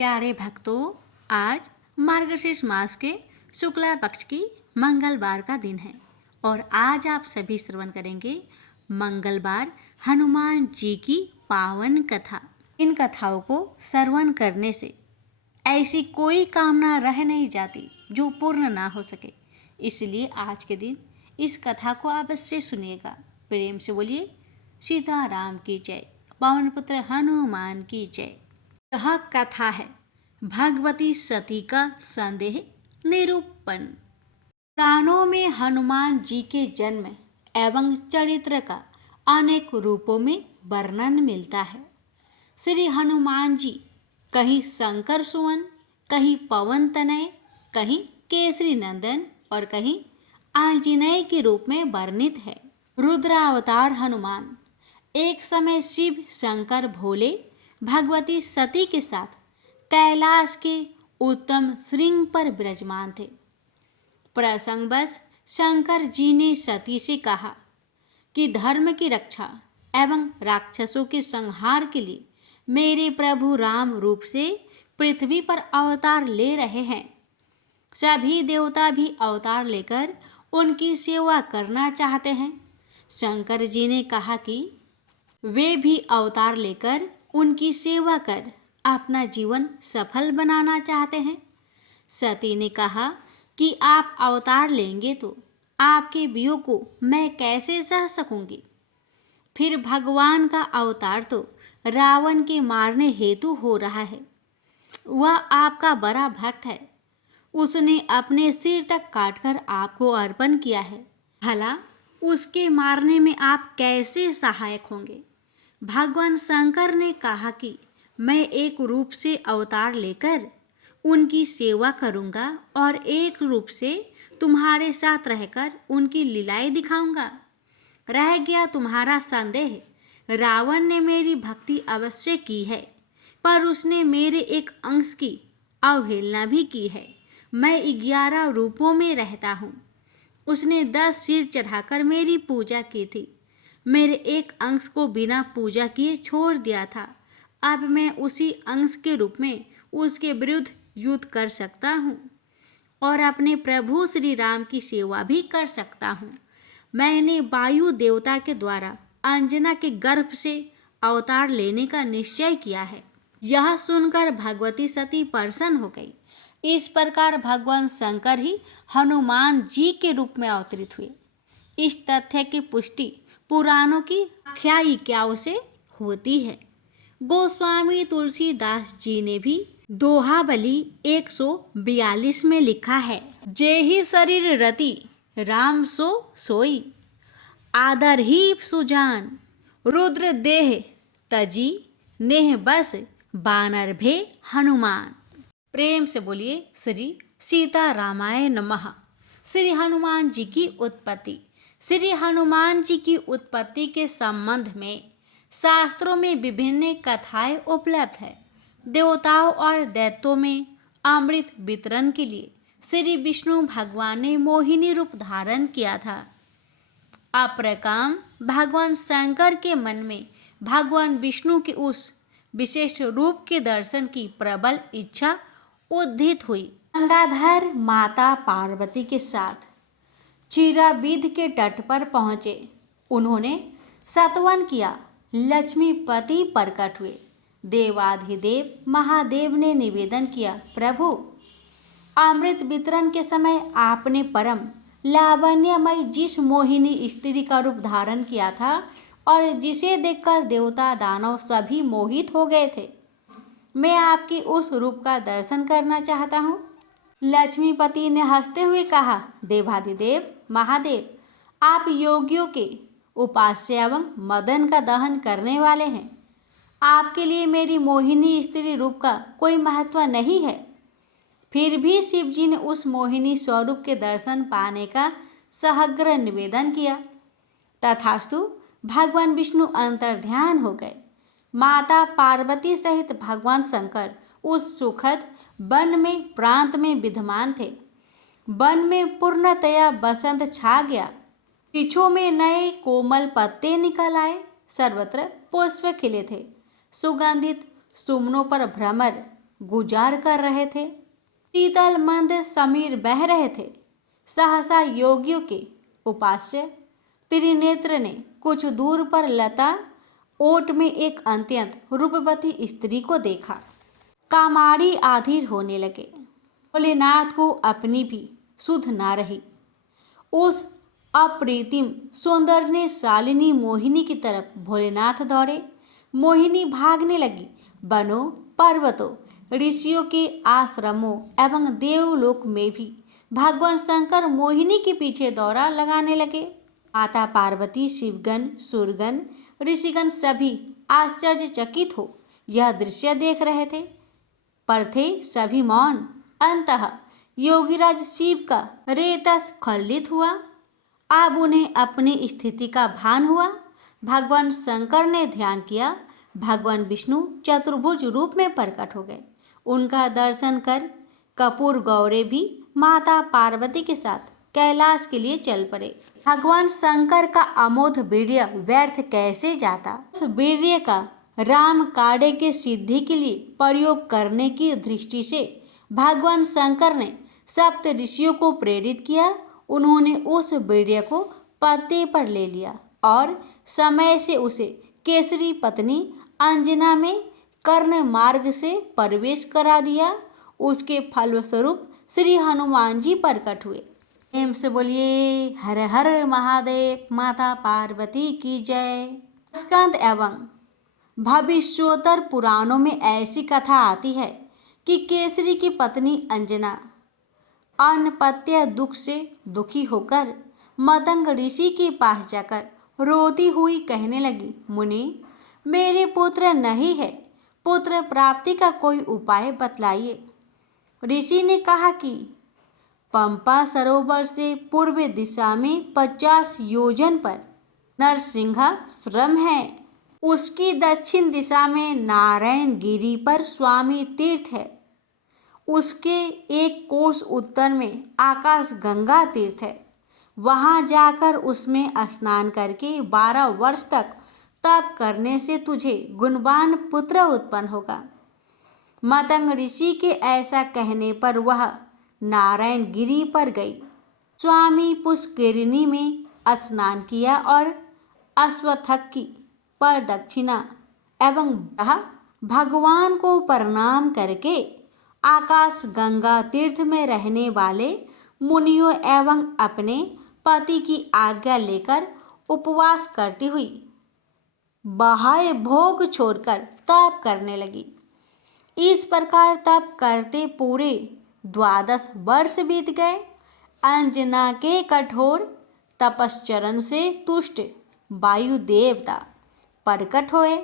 प्यारे भक्तों, आज मार्गशीर्ष मास के शुक्ला पक्ष की मंगलवार का दिन है और आज आप सभी श्रवण करेंगे मंगलवार हनुमान जी की पावन कथा। इन कथाओं को श्रवण करने से ऐसी कोई कामना रह नहीं जाती जो पूर्ण ना हो सके। इसलिए आज के दिन इस कथा को अवश्य सुनिएगा। प्रेम से बोलिए सीताराम की जय, पवन पुत्र हनुमान की जय। यह कथा है भगवती सती का संदेह निरूपण। पुराणों में हनुमान जी के जन्म एवं चरित्र का अनेक रूपों में वर्णन मिलता है। श्री हनुमान जी कहीं शंकर सुवन, कहीं पवन तनय, कहीं केसरी नंदन और कहीं आंजनेय के रूप में वर्णित है। रुद्रावतार हनुमान एक समय शिव, शंकर, भोले, भगवती सती के साथ कैलाश के उत्तम श्रृंग पर विराजमान थे। प्रसंगवश शंकर जी ने सती से कहा कि धर्म की रक्षा एवं राक्षसों के संहार के लिए मेरे प्रभु राम रूप से पृथ्वी पर अवतार ले रहे हैं। सभी देवता भी अवतार लेकर उनकी सेवा करना चाहते हैं। शंकर जी ने कहा कि वे भी अवतार लेकर उनकी सेवा कर अपना जीवन सफल बनाना चाहते हैं। सती ने कहा कि आप अवतार लेंगे तो आपके वियोग को मैं कैसे सह सकूंगी। फिर भगवान का अवतार तो रावण के मारने हेतु हो रहा है। वह आपका बड़ा भक्त है। उसने अपने सिर तक काटकर आपको अर्पण किया है। भला उसके मारने में आप कैसे सहायक होंगे। भगवान शंकर ने कहा कि मैं एक रूप से अवतार लेकर उनकी सेवा करूंगा और एक रूप से तुम्हारे साथ रहकर उनकी लीलाएं दिखाऊंगा। रह गया तुम्हारा संदेह, रावण ने मेरी भक्ति अवश्य की है, पर उसने मेरे एक अंश की अवहेलना भी की है। मैं 11 रूपों में रहता हूँ। उसने 10 सिर चढ़ाकर मेरी पूजा की थी। मेरे एक अंश को बिना पूजा किए छोड़ दिया था। अब मैं उसी अंश के रूप में उसके विरुद्ध युद्ध कर सकता हूँ और अपने प्रभु श्री राम की सेवा भी कर सकता हूँ। मैंने वायु देवता के द्वारा अंजना के गर्भ से अवतार लेने का निश्चय किया है। यह सुनकर भगवती सती प्रसन्न हो गई। इस प्रकार भगवान शंकर ही हनुमान जी के रूप में अवतरित हुए। इस तथ्य की पुष्टि पुराणों की आख्यायिकाओं से होती है। गोस्वामी तुलसीदास जी ने भी दोहाबली 142 में लिखा है, जे ही शरीर रति राम सो सोई, आदर ही सुजान रुद्र देह तजी, नेह बस बानर भे हनुमान। प्रेम से बोलिए श्री सीता रामाय नमः। श्री हनुमान जी की उत्पत्ति। श्री हनुमान जी की उत्पत्ति के संबंध में शास्त्रों में विभिन्न कथाएं उपलब्ध है। देवताओं और दैत्यों में अमृत वितरण के लिए श्री विष्णु भगवान ने मोहिनी रूप धारण किया था। अप्रकाम भगवान शंकर के मन में भगवान विष्णु के उस विशिष्ट रूप के दर्शन की प्रबल इच्छा उद्धित हुई। गंगाधर माता पार्वती के साथ क्षीराब्धि के तट पर पहुँचे। उन्होंने स्तवन किया। लक्ष्मीपति प्रकट हुए। देवाधिदेव महादेव ने निवेदन किया, प्रभु अमृत वितरण के समय आपने परम लावण्यमय जिस मोहिनी स्त्री का रूप धारण किया था और जिसे देखकर देवता दानव सभी मोहित हो गए थे, मैं आपके उस रूप का दर्शन करना चाहता हूँ। लक्ष्मीपति ने हंसते हुए कहा, देवाधिदेव महादेव, आप योगियों के उपास्य एवं मदन का दहन करने वाले हैं। आपके लिए मेरी मोहिनी स्त्री रूप का कोई महत्व नहीं है। फिर भी शिव जी ने उस मोहिनी स्वरूप के दर्शन पाने का सहग्र निवेदन किया। तथास्तु भगवान विष्णु अंतर्ध्यान हो गए। माता पार्वती सहित भगवान शंकर उस सुखद वन में प्रांत में विद्यमान थे। वन में पूर्णतया बसंत छा गया। वृक्षों में नए कोमल पत्ते निकल आए। सर्वत्र पुष्प खिले थे। सुगंधित सुमनों पर भ्रमर गुजार कर रहे थे। शीतल मंद समीर बह रहे थे। सहसा योगियों के उपास्य त्रिनेत्र ने कुछ दूर पर लता ओट में एक अत्यंत रूपवती स्त्री को देखा। कामाड़ी आधीर होने लगे। भोलेनाथ को अपनी भी सुध ना रही। उस अप्रीतिम सौंदर्य शालिनी मोहिनी की तरफ भोलेनाथ दौड़े। मोहिनी भागने लगी। वनों, पर्वतों, ऋषियों के आश्रमों एवं देवलोक में भी भगवान शंकर मोहिनी के पीछे दौरा लगाने लगे। माता पार्वती, शिवगण, सुरगण, ऋषिगण सभी आश्चर्यचकित हो यह दृश्य देख रहे थे, पर थे सभी मौन। अंततः योगीराज शिव का रेतस स्खलित हुआ। अब उन्हें अपनी स्थिति का भान हुआ। भगवान शंकर ने ध्यान किया। भगवान विष्णु चतुर्भुज रूप में प्रकट हो गए। उनका दर्शन कर कपूर गौरे भी माता पार्वती के साथ कैलाश के लिए चल पड़े। भगवान शंकर का अमोघ वीर्य व्यर्थ कैसे जाता। उस वीर्य का राम कार्य के सिद्धि के लिए प्रयोग करने की दृष्टि से भगवान शंकर ने सप्त ऋषियों को प्रेरित किया। उन्होंने उस वीर्य को पत्ते पर ले लिया और समय से उसे केसरी पत्नी अंजना में कर्ण मार्ग से प्रवेश करा दिया। उसके फलस्वरूप श्री हनुमान जी प्रकट हुए। प्रेम से बोलिए हर हर महादेव। माता पार्वती की जय। स्कंद एवं भविष्योत्तर पुराणों में ऐसी कथा आती है कि केसरी की पत्नी अंजना अनपत्य दुख से दुखी होकर मतंग ऋषि के पास जाकर रोती हुई कहने लगी, मुनि, मेरे पुत्र नहीं है, पुत्र प्राप्ति का कोई उपाय बतलाइए। ऋषि ने कहा कि पंपा सरोवर से पूर्व दिशा में 50 योजन पर नरसिंहाश्रम है। उसकी दक्षिण दिशा में नारायण गिरी पर स्वामी तीर्थ है। उसके एक कोस उत्तर में आकाश गंगा तीर्थ है। वहाँ जाकर उसमें स्नान करके 12 वर्ष तक तप करने से तुझे गुणवान पुत्र उत्पन्न होगा। मतंग ऋषि के ऐसा कहने पर वह नारायण गिरी पर गई। स्वामी पुष्करिणी में स्नान किया और अश्वत्थकी पर दक्षिणा एवं भगवान को प्रणाम करके आकाश गंगा तीर्थ में रहने वाले मुनियों एवं अपने पति की आज्ञा लेकर उपवास करती हुई बाह्य भोग छोड़कर तप करने लगी। इस प्रकार तप करते पूरे 12 वर्ष बीत गए। अंजना के कठोर तपश्चरण से तुष्ट वायु देवता प्रकट हुए।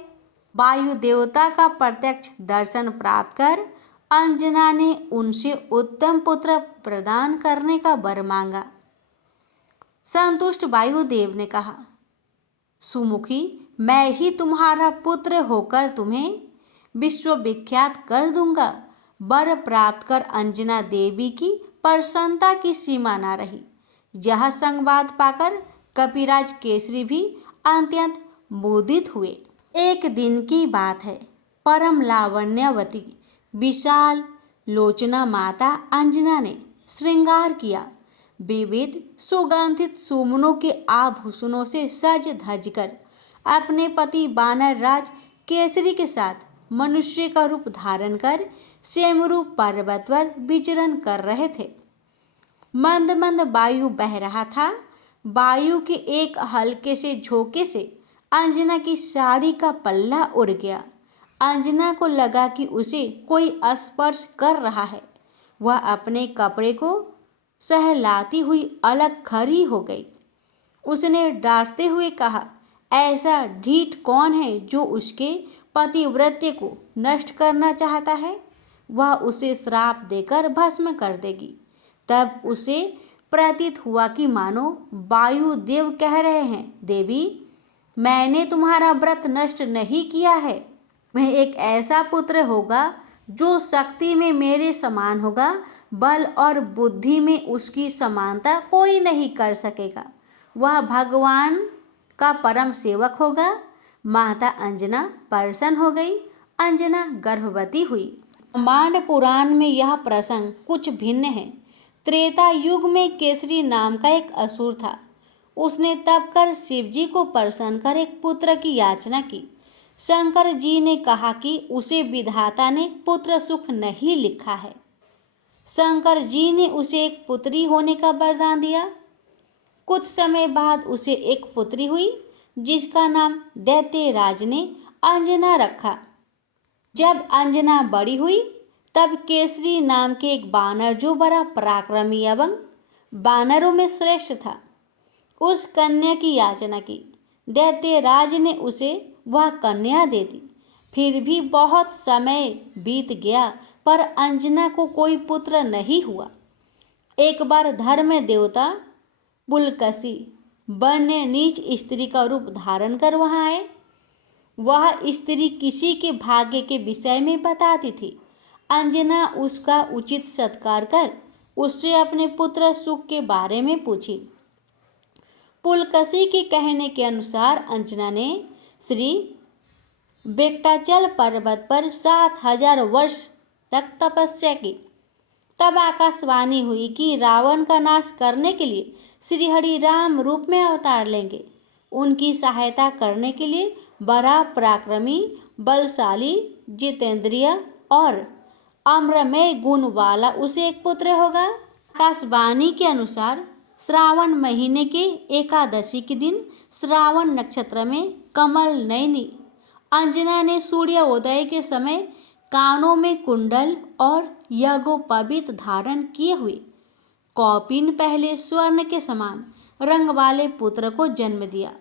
वायु देवता का प्रत्यक्ष दर्शन प्राप्त कर अंजना ने उनसे उत्तम पुत्र प्रदान करने का वर मांगा। संतुष्ट वायुदेव ने कहा, सुमुखी, मैं ही तुम्हारा पुत्र होकर तुम्हें विश्वविख्यात कर दूंगा। वर प्राप्त कर अंजना देवी की प्रसन्नता की सीमा न रही। यह संवाद पाकर कपिराज केसरी भी अत्यंत मोदित हुए। एक दिन की बात है। परम लावण्यवती विशाल लोचना माता अंजना ने श्रृंगार किया। विविध सुगंधित सुमनों के आभूषणों से सज धज कर अपने पति बानर राज केसरी के साथ मनुष्य का रूप धारण कर सेमरू पर्वत पर विचरण कर रहे थे। मंद मंद वायु बह रहा था। वायु के एक हल्के से झोंके से अंजना की साड़ी का पल्ला उड़ गया। अंजना को लगा कि उसे कोई स्पर्श कर रहा है। वह अपने कपड़े को सहलाती हुई अलग खड़ी हो गई। उसने डांटते हुए कहा, ऐसा ढीठ कौन है जो उसके पतिव्रत्य को नष्ट करना चाहता है? वह उसे श्राप देकर भस्म कर देगी। तब उसे प्रतीत हुआ कि मानो वायुदेव कह रहे हैं, देवी, मैंने तुम्हारा व्रत नष्ट नहीं किया है। वह एक ऐसा पुत्र होगा जो शक्ति में मेरे समान होगा। बल और बुद्धि में उसकी समानता कोई नहीं कर सकेगा। वह भगवान का परम सेवक होगा। माता अंजना प्रसन्न हो गई। अंजना गर्भवती हुई ब्रह्मांड पुराण में यह प्रसंग कुछ भिन्न है। त्रेता युग में केसरी नाम का एक असुर था। उसने तप कर शिव जी को प्रसन्न कर एक पुत्र की याचना की। शंकर जी ने कहा कि उसे विधाता ने पुत्र सुख नहीं लिखा है। शंकर जी ने उसे एक पुत्री होने का वरदान दिया। कुछ समय बाद उसे एक पुत्री हुई जिसका नाम दैत्यराज ने अंजना रखा। जब अंजना बड़ी हुई तब केसरी नाम के एक बानर, जो बड़ा पराक्रमी एवं बानरों में श्रेष्ठ था, उस कन्या की याचना की। दैत्यराज ने उसे वह कन्या दे दी। फिर भी बहुत समय बीत गया पर अंजना को कोई पुत्र नहीं हुआ। एक बार धर्म देवता पुलकसी वन्य नीच स्त्री का रूप धारण कर वहां आए। वह स्त्री किसी के भाग्य के विषय में बताती थी। अंजना उसका उचित सत्कार कर उससे अपने पुत्र सुख के बारे में पूछी। पुलकसी के कहने के अनुसार अंजना ने श्री वेंकटाचल पर्वत पर 7000 वर्ष तक तपस्या की। तब आकाशवाणी हुई कि रावण का नाश करने के लिए श्री हरि राम रूप में अवतार लेंगे। उनकी सहायता करने के लिए बड़ा पराक्रमी, बलशाली, जितेंद्रिय और अम्रमय गुण वाला उसे एक पुत्र होगा। आकाशवाणी के अनुसार श्रावण महीने के एकादशी के दिन श्रावण नक्षत्र में कमल नयनी अंजना ने सूर्योदय के समय कानों में कुंडल और यज्ञोपवीत धारण किए हुए कौपीन पहले स्वर्ण के समान रंग वाले पुत्र को जन्म दिया।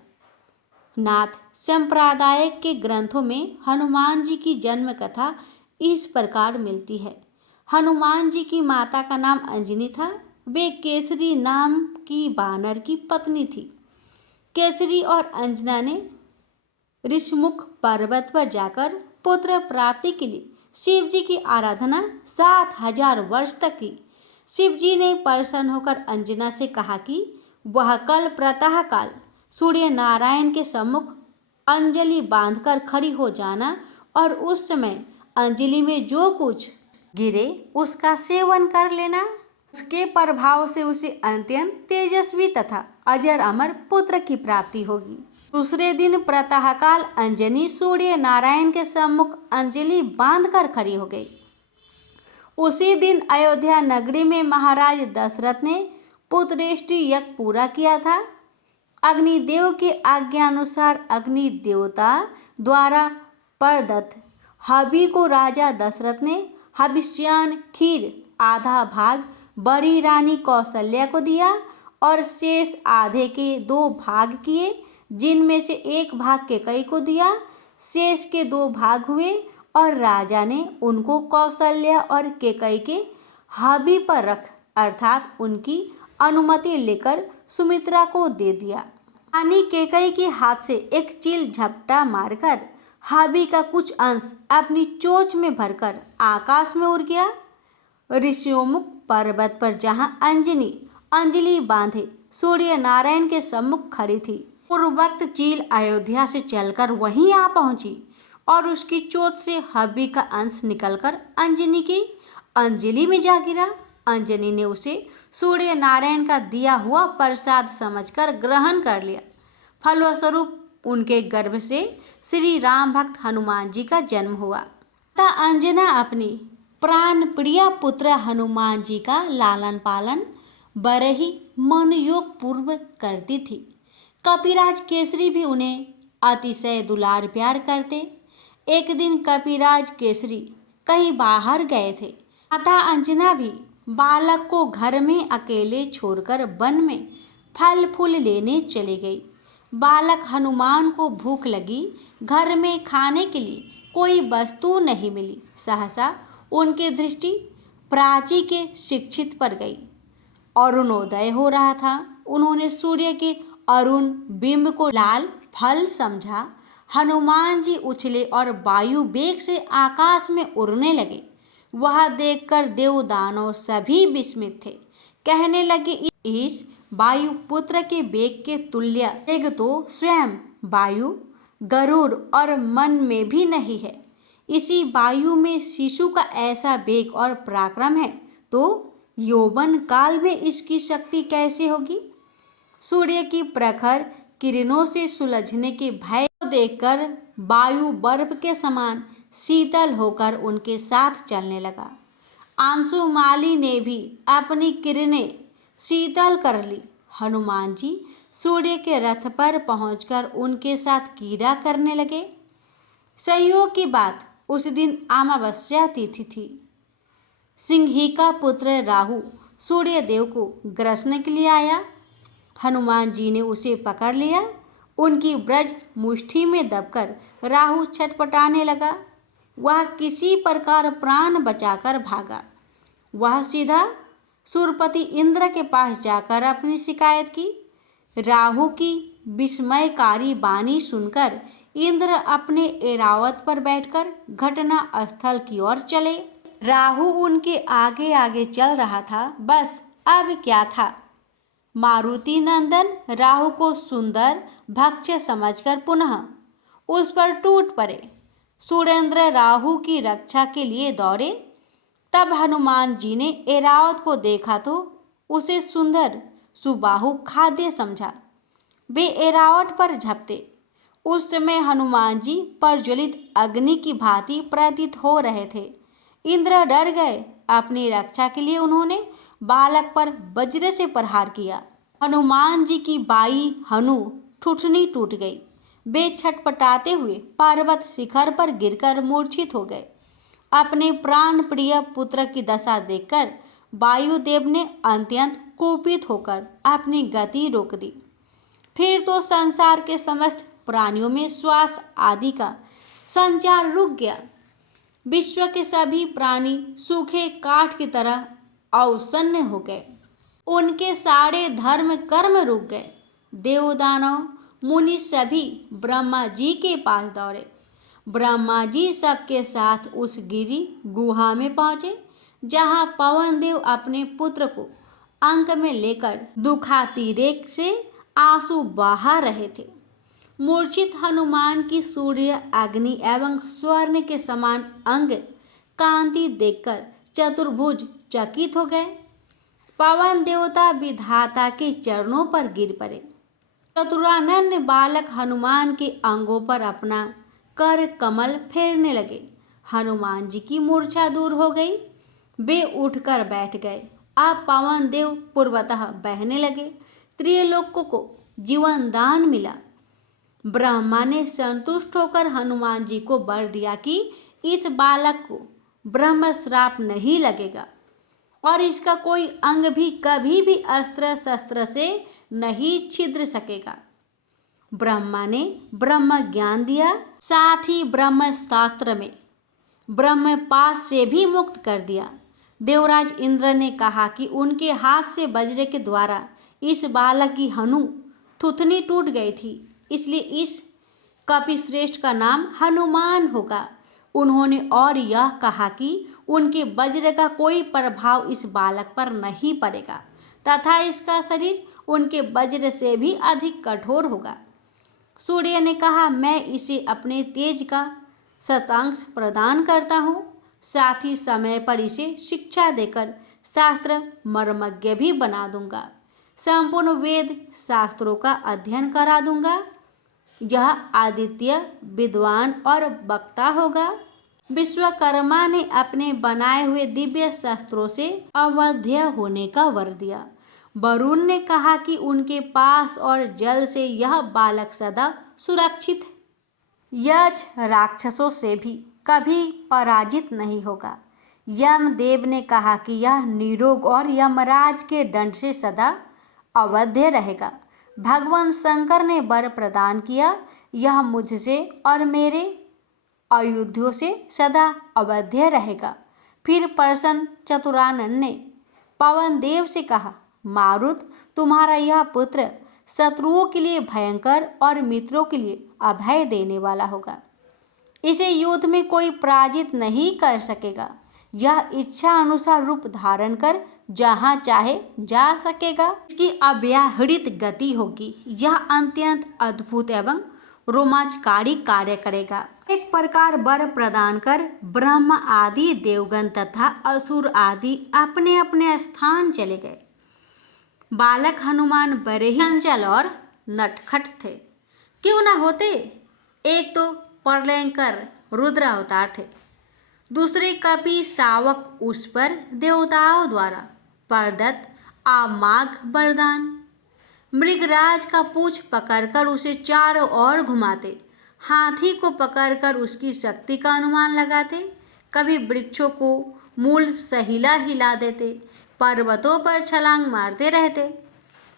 नाथ संप्रदाय के ग्रंथों में हनुमान जी की जन्म कथा इस प्रकार मिलती है। हनुमान जी की माता का नाम अंजनी था। वे केसरी नाम की बानर की पत्नी थी। केसरी और अंजना ने ऋषमुख पर्वत पर जाकर पुत्र प्राप्ति के लिए शिव जी की आराधना 7000 वर्ष तक की। शिव जी ने प्रसन्न होकर अंजना से कहा कि वह कल प्रातः काल सूर्य नारायण के सम्मुख अंजलि बांधकर खड़ी हो जाना और उस समय अंजलि में जो कुछ गिरे उसका सेवन कर लेना। उसके प्रभाव से उसे अत्यंत तेजस्वी तथा अजर अमर पुत्र की प्राप्ति होगी। दूसरे दिन प्रातःकाल अंजनी सूर्य नारायण के सम्मुख अंजलि बांधकर खड़ी हो गई। उसी दिन अयोध्या नगरी में महाराज दशरथ ने पुत्रेष्टि यज्ञ पूरा किया था। अग्निदेव की आज्ञा अनुसार अग्नि देवता द्वारा प्रदत्त हवि को राजा दशरथ ने हविष्यान खीर आधा भाग बड़ी रानी कौशल्या को दिया और शेष आधे के 2 भाग किए, जिनमें से 1 भाग केकई को दिया। शेष के 2 भाग हुए और राजा ने उनको कौशल्या और केकई के हवि पर रख अर्थात उनकी अनुमति लेकर सुमित्रा को दे दिया। रानी केकई के हाथ से एक चील झपटा मारकर हवि का कुछ अंश अपनी चोंच में भरकर आकाश में उड़ गया। ऋषियोमुख पर्वत पर जहाँ अंजनी अंजलि बांधे सूर्य नारायण के सम्मुख खड़ी थी, पूर्वोक्त चील अयोध्या से चलकर वहीं आ पहुंची और उसकी चोंच से हवि का अंश निकलकर अंजनी की अंजलि में जा गिरा। अंजनी ने उसे सूर्य नारायण का दिया हुआ प्रसाद समझकर ग्रहण कर लिया। फलस्वरूप उनके गर्भ से श्री राम भक्त हनुमान जी का जन्म हुआ। तथा अंजना अपनी प्राण प्रिय पुत्र हनुमान जी का लालन पालन बड़े ही मन योग पूर्व करती थी। कपिराज केसरी भी उन्हें अतिशय दुलार प्यार करते। एक दिन कपिराज केसरी कहीं बाहर गए थे। माता अंजना भी बालक को घर में अकेले छोड़कर वन में फल फूल लेने चली गई। बालक हनुमान को भूख लगी। घर में खाने के लिए कोई वस्तु नहीं मिली। सहसा उनकी दृष्टि प्राची के शिक्षित पर गई। अरुणोदय हो रहा था। उन्होंने सूर्य के अरुण बिंब को लाल फल समझा। हनुमान जी उछले और वायु वेग से आकाश में उड़ने लगे। वह देखकर देव दानव सभी विस्मित थे। कहने लगे, इस वायु पुत्र के वेग के तुल्य वेग तो स्वयं वायु, गरुड़ और मन में भी नहीं है। इसी वायु में शिशु का ऐसा वेग और पराक्रम है तो यौवन काल में इसकी शक्ति कैसे होगी। सूर्य की प्रखर किरणों से सुलझने के भय को देखकर वायु बर्फ के समान शीतल होकर उनके साथ चलने लगा। आंसुमाली ने भी अपनी किरणें शीतल कर ली। हनुमान जी सूर्य के रथ पर पहुंचकर उनके साथ क्रीड़ा करने लगे। संयोग की बात, उस दिन अमावस्या तिथि थी। सिंही का पुत्र राहु सूर्य देव को ग्रसने के लिए आया। हनुमान जी ने उसे पकड़ लिया। उनकी ब्रज मुट्ठी में दबकर राहु छटपटाने लगा। वह किसी प्रकार प्राण बचाकर भागा। वह सीधा सुरपति इंद्र के पास जाकर अपनी शिकायत की। राहु की विस्मयकारी वाणी सुनकर इंद्र अपने ऐरावत पर बैठकर घटना स्थल की ओर चले। राहु उनके आगे आगे चल रहा था। बस अब क्या था, मारुति नंदन राहु को सुंदर भक्ष्य समझकर पुनः उस पर टूट पड़े। सुरेंद्र राहु की रक्षा के लिए दौड़े। तब हनुमान जी ने ऐरावत को देखा तो उसे सुंदर सुबाहु खाद्य समझा। वे ऐरावत पर झपटे। उस समय हनुमान जी प्रज्वलित अग्नि की भांति प्रतीत हो रहे थे। इंद्र डर गए। अपनी रक्षा के लिए उन्होंने बालक पर वज्र से प्रहार किया। हनुमान जी की बाई हनु ठुठनी टूट गई। वे छटपटाते हुए पर्वत शिखर पर गिरकर मूर्छित हो गए। अपने प्राण प्रिय पुत्र की दशा देखकर वायुदेव ने अत्यंत कुपित होकर अपनी गति रोक दी। फिर तो संसार के समस्त प्राणियों में श्वास आदि का संचार रुक गया। विश्व के सभी प्राणी सूखे काठ की तरह अवसन्न हो गए। उनके सारे धर्म कर्म रुक गए। देवदानव मुनि सभी ब्रह्मा जी के पास दौड़े। ब्रह्मा जी सबके साथ उस गिरी गुहा में पहुंचे जहां पवन देव अपने पुत्र को अंक में लेकर दुखातिरेक से आंसू बहा रहे थे। मूर्छित हनुमान की सूर्य अग्नि एवं स्वर्ण के समान अंग कांति देखकर चतुर्भुज चकित हो गए। पवन देवता विधाता के चरणों पर गिर पड़े। चतुरानन बालक हनुमान के अंगों पर अपना कर कमल फेरने लगे। हनुमान जी की मूर्छा दूर हो गई। वे उठकर बैठ गए। अब पवन देव पूर्वतः बहने लगे। त्रिलोकों को जीवन दान मिला। ब्रह्मा ने संतुष्ट होकर हनुमान जी को वर दिया कि इस बालक को ब्रह्म श्राप नहीं लगेगा और इसका कोई अंग भी कभी भी अस्त्र शस्त्र से नहीं छिद्र सकेगा। ब्रह्मा ने ब्रह्म ज्ञान दिया, साथ ही ब्रह्म शास्त्र में ब्रह्म पास से भी मुक्त कर दिया। देवराज इंद्र ने कहा कि उनके हाथ से वज्र के द्वारा इस बालक की हनु थुथनी टूट गई थी, इसलिए इस कपिश्रेष्ठ का नाम हनुमान होगा। उन्होंने और यह कहा कि उनके वज्र का कोई प्रभाव इस बालक पर नहीं पड़ेगा तथा इसका शरीर उनके वज्र से भी अधिक कठोर होगा। सूर्य ने कहा, मैं इसे अपने तेज का शतांश प्रदान करता हूँ, साथ ही समय पर इसे शिक्षा देकर शास्त्र मर्मज्ञ भी बना दूंगा। संपूर्ण वेद शास्त्रों का अध्ययन करा दूंगा। यह आदित्य विद्वान और वक्ता होगा। विश्वकर्मा ने अपने बनाए हुए दिव्य शस्त्रों से अवध्य होने का वर दिया। वरुण ने कहा कि उनके पास और जल से यह बालक सदा सुरक्षित है। यक्ष राक्षसों से भी कभी पराजित नहीं होगा। यमदेव ने कहा कि यह निरोग और यमराज के दंड से सदा अवध्य रहेगा। भगवान शंकर ने वर प्रदान किया, यह मुझसे और मेरे अयुध्यों से सदा अवध्य रहेगा। फिर प्रसन्न चतुरानन ने पवन देव से कहा, मारुत, तुम्हारा यह पुत्र शत्रुओं के लिए भयंकर और मित्रों के लिए अभय देने वाला होगा। इसे युद्ध में कोई पराजित नहीं कर सकेगा। यह इच्छा अनुसार रूप धारण कर जहाँ चाहे जा सकेगा। इसकी अव्याहृत गति होगी। यह अत्यंत अद्भुत एवं रोमांचकारी कार्य करेगा। एक प्रकार वर प्रदान कर ब्रह्म आदि देवगण तथा असुर आदि अपने अपने स्थान चले गए। बालक हनुमान बड़े ही चंचल और नटखट थे। क्यों न होते? एक तो प्रलयंकर रुद्र अवतार थे, दूसरे कपि शावक उस पर देवताओं द्वारा प्रदत्त अमाघ वरदान। मृगराज का पूंछ पकड़कर उसे चारों ओर घुमाते, हाथी को पकड़कर उसकी शक्ति का अनुमान लगाते, कभी वृक्षों को मूल सहिला हिला देते, पर्वतों पर छलांग मारते रहते।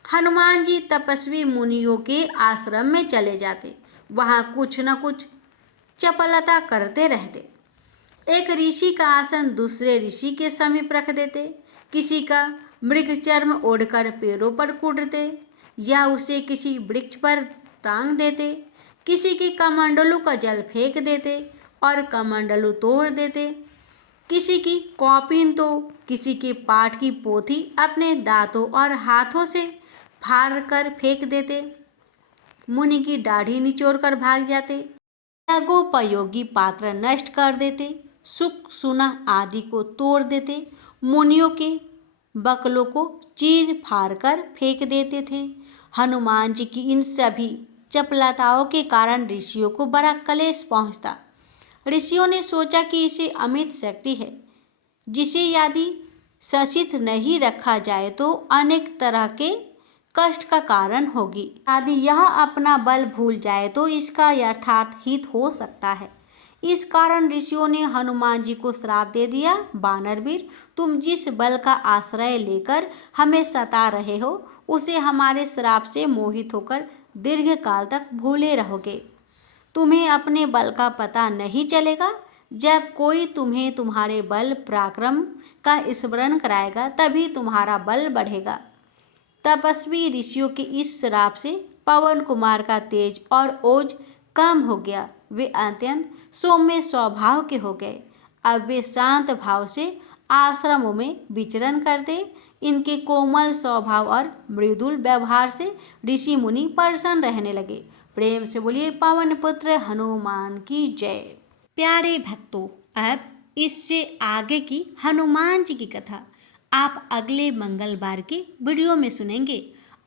हनुमान जी तपस्वी मुनियों के आश्रम में चले जाते, वहाँ कुछ न कुछ चपलता करते रहते। एक ऋषि का आसन दूसरे ऋषि के समीप रख देते, किसी का मृग चर्म ओढ़कर पेड़ों पर कूदते या उसे किसी वृक्ष पर टांग देते, किसी की कमंडलू का जल फेंक देते और कमंडलू तोड़ देते, किसी की कॉपिन तो किसी के पाठ की पोथी अपने दांतों और हाथों से फाड़ कर फेंक देते, मुनि की दाढ़ी निचोड़ कर भाग जाते, यागोपयोगी पात्र नष्ट कर देते, सुख सुना आदि को तोड़ देते, मुनियों के बकलों को चीर फाड़ कर फेंक देते थे। हनुमान जी की इन सभी चपलताओं के कारण ऋषियों को बड़ा क्लेश पहुंचता। ऋषियों ने सोचा कि इसे अमित शक्ति है, जिसे यदि शासित नहीं रखा जाए तो अनेक तरह के कष्ट का कारण होगी। यदि यह अपना बल भूल जाए तो इसका यथार्थ हित हो सकता है। इस कारण ऋषियों ने हनुमान जी को श्राप दे दिया, वानरवीर, तुम जिस बल का आश्रय लेकर हमें सता रहे हो उसे हमारे श्राप से मोहित होकर दीर्घ काल तक भूले रहोगे। तुम्हें अपने बल का पता नहीं चलेगा। जब कोई तुम्हें तुम्हारे बल पराक्रम का स्मरण कराएगा तभी तुम्हारा बल बढ़ेगा। तपस्वी ऋषियों के इस श्राप से पवन कुमार का तेज और ओज कम हो गया। वे अत्यंत सौम्य स्वभाव के हो गए। अब वे शांत भाव से आश्रमों में विचरण करते। इनके कोमल स्वभाव और मृदुल व्यवहार से ऋषि मुनि प्रसन्न रहने लगे। प्रेम से बोलिए पवन पुत्र हनुमान की जय। प्यारे भक्तों, अब इससे आगे की हनुमान जी की कथा आप अगले मंगलवार के वीडियो में सुनेंगे।